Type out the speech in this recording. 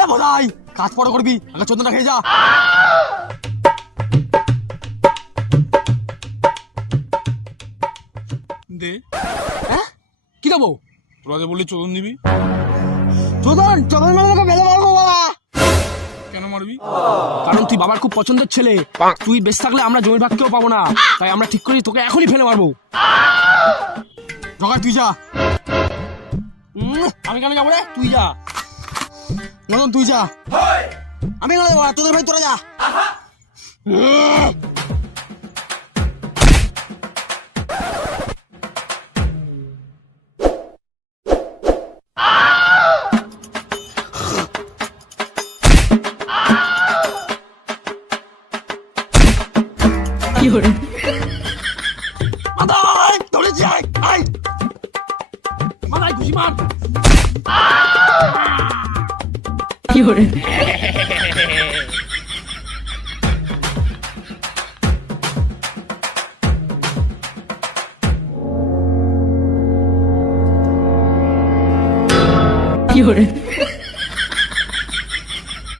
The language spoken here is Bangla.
এ ভাই কাজ পড়ো করবি আগে চোদনটা খেয়ে যা। দে। হ্যাঁ কি দেবো? তোরা যে বললি চোদন দিবি? চোদন চোদন মানে তোকে বেলে মারবো বাবা। কেন মারবি? কারণ তুই বাবার খুব পছন্দের ছেলে। তুই বেশ থাকলে আমরা জমির ভাগ কেউ পাবো না। তাই আমরা ঠিক করি তোকে এখনই ফেলে মারবো। জগার তুই যা। আমি কেন যাব রে? তুই যা। মদন তুই যা। আমি যাব তোদের ভাই তোরা যা। ধরেছি আয় আয়। মাথায় ঘুষি মার। 有人，